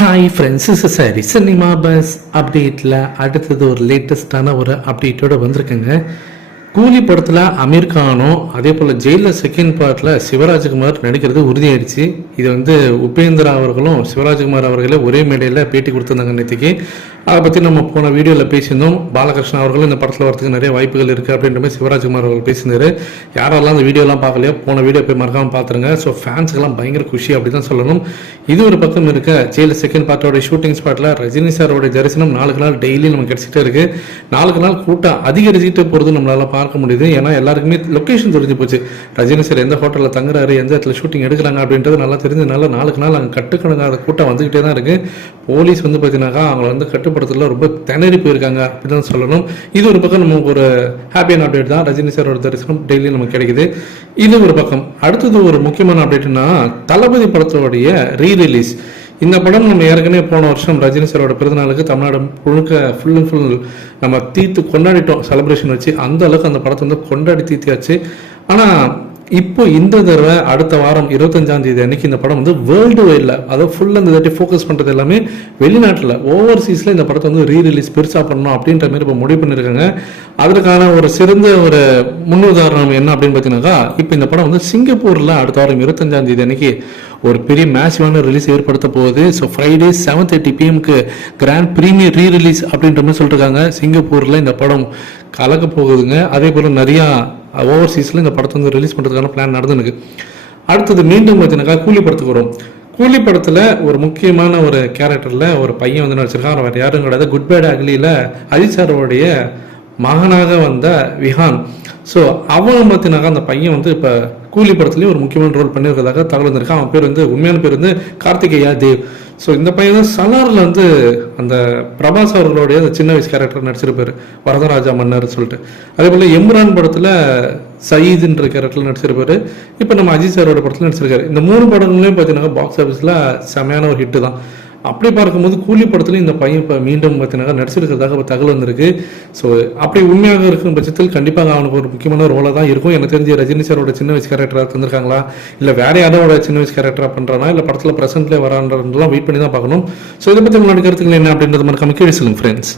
Hi friends, சரி cinema bus அப்டேட்டில் அடுத்தது ஒரு லேட்டஸ்டான ஒரு அப்டேட்டோடு வந்திருக்குங்க. கூலி படத்தில் அமீர் கானும் அதே போல் ஜெயிலில் செகண்ட் பார்ட்டில் சிவராஜ்குமார் நடிக்கிறது உறுதியாயிடுச்சு. இது உபேந்திரா அவர்களும் சிவராஜ்குமார் அவர்களே ஒரே மேடையில் பேட்டி கொடுத்துருந்தாங்க நேற்றுக்கு. அதை பற்றி நம்ம போன வீடியோவில் பேசியிருந்தோம். பாலகிருஷ்ணன் அவர்களும் இந்த படத்தில் வரதுக்கு நிறைய வாய்ப்புகள் இருக்குது அப்படின்ற மாதிரி சிவராஜ்குமார் அவர்கள் பேசியிருந்தாரு. யாரெல்லாம் அந்த வீடியோலாம் பார்க்கலையோ போன வீடியோ போய் மறக்காமல் பார்த்துருங்க. ஸோ ஃபேன்ஸுக்கெல்லாம் பயங்கர குஷி அப்படி தான் சொல்லணும். இது ஒரு பக்கம் இருக்க ஜெயிலில் செகண்ட் பார்ட்டோட ஷூட்டிங் ஸ்பாட்டில் ரஜினி சாரோட தரிசனம் நாளுக்கு நாள் டெய்லி நமக்கு கிடச்சிட்டே இருக்குது. நாளுக்கு நாள் கூட்டம் அதிகரிச்சுட்டு போகிறது நம்மளால் பார்க்க முடியுது. ஏன்னா எல்லாருக்குமே லொக்கேஷன் தெரிஞ்சு போச்சு. ரஜினி சார் எந்த ஹோட்டலில் தங்குறாரு, எந்த இடத்துல ஷூட்டிங் எடுக்கிறாங்க அப்படின்றது நல்லா தெரிஞ்சதுனால நாளுக்கு நாள் அங்கே கட்டுக்கணுங்காத கூட்டம் வந்துக்கிட்டே தான் இருக்குது. போலீஸ் பார்த்தீங்கன்னாக்கா அவங்கள கட்டுப்படுத்தல ரொம்ப திணறி போயிருக்காங்க அப்படிதான் சொல்லணும். இது ஒரு பக்கம் நமக்கு ஒரு ஹாப்பியான அப்டேட் தான். ரஜினி சாரோட தரிசனம் டெய்லி நமக்கு கிடைக்குது. இது ஒரு பக்கம். அடுத்தது ஒரு முக்கியமான அப்டேட்னா தளபதி படத்தோடைய ரீரிலீஸ். இந்த படம் நம்ம ஏற்கனவே போன வருஷம் ரஜினி சாரோட பிறந்தநாளுக்கு தமிழ்நாடு முழுக்க ஃபுல் அண்ட் ஃபுல் நம்ம தீர்த்து கொண்டாடிட்டோம், செலிப்ரேஷன் வச்சு. அந்த அளவுக்கு அந்த படத்தை கொண்டாடி தீர்த்தியாச்சு. ஆனால் இப்போ இந்த தடவை அடுத்த வாரம் 25ஆம் தேதி அன்னைக்கு இந்த படம் வேர்ல்டு வைடில், அதாவது ஃபுல் அந்த தாட்டி ஃபோக்கஸ் பண்ணுறது எல்லாமே வெளிநாட்டில் ஓவர்சீஸில் இந்த படத்தை ரீரிலீஸ் பெருசாக பண்ணணும் அப்படின்ற மாதிரி இப்போ முடிவு பண்ணியிருக்காங்க. அதற்கான ஒரு சிறந்த ஒரு முன்னுதாரணம் என்ன அப்படின்னு பார்த்தீங்கன்னாக்கா, இப்போ இந்த படம் சிங்கப்பூரில் அடுத்த வாரம் 25ஆம் தேதி அன்னைக்கு ஒரு பெரிய மேசிவான ரிலீஸ் ஏற்படுத்த போகுது. So Friday 7:30 PM grand premiere rerelease அப்படின்ற மாதிரி சொல்லிருக்காங்க. சிங்கப்பூரில் இந்த படம் கலக்க போகுதுங்க. அதே போல் நிறையா ஓவர்சீஸில் இந்த படத்தை ரிலீஸ் பண்ணுறதுக்கான பிளான் நடந்துருக்கு. அடுத்தது மீண்டும் பார்த்தீங்கன்னாக்கா கூலி படத்துக்கு வரும். கூலி படத்தில் ஒரு முக்கியமான ஒரு கேரக்டரில் ஒரு பையன் நடிச்சிருக்கான். அவர் யாரும் கிடையாது, குட் பேட் அக்லியில் அஜித் சாரோடைய மகனாக வந்த விஹான். ஸோ அவன் பார்த்தீங்கன்னாக்கா அந்த பையன் இப்போ கூலி படத்துலேயும் ஒரு முக்கியமான ரோல் பண்ணியிருக்கிறதாக தகவல் வந்திருக்கான். அவன் பேர் உண்மையான பேர் கார்த்திகேயா தேவ். ஸோ இந்த பையன் தான் சலாரில் அந்த பிரபாஸ் அவர்களுடைய அந்த சின்ன வயசு கேரக்டர் நடிச்சிருப்பார், வரதராஜா மன்னர் சொல்லிட்டு. அதே போல் எம்ரான் படத்தில் சயீதுன்ற கேரக்டரில் நடிச்சிருப்பாரு. இப்போ நம்ம அஜித் சாரோட படத்தில் நடிச்சிருக்காரு. இந்த 3 படங்களையும் பார்த்தீங்கன்னா பாக்ஸ் ஆஃபீஸில் செமையான ஒரு ஹிட்டு தான். அப்படி பார்க்கும்போது கூலி படத்துலையும் இந்த பையன் இப்போ மீண்டும் பார்த்தீங்கன்னா நடிச்சிருக்கிறதாக ஒரு தகவல் வந்திருக்கு. ஸோ அப்படி உண்மையாக இருக்கும் பட்சத்தில் கண்டிப்பாக அவனுக்கு ஒரு முக்கியமான ரோலாக தான் இருக்கும். எனக்கு தெரிஞ்ச ரஜினி சாரோட சின்ன வயசு கேரக்டராக தந்திருக்காங்களா, இல்லை வேற யாரோட சின்ன வயசு கேரக்டராக பண்ணுறானா, இல்லை படத்தில் ப்ரெசென்ட்லேயே வரான்றதுலாம் வெயிட் பண்ணி தான் பார்க்கணும். ஸோ இதை பற்றி உங்களோட கருத்துக்கள் என்ன அப்படின்றது மறக்காம கீழே சொல்லுங்க ஃப்ரெண்ட்ஸ்.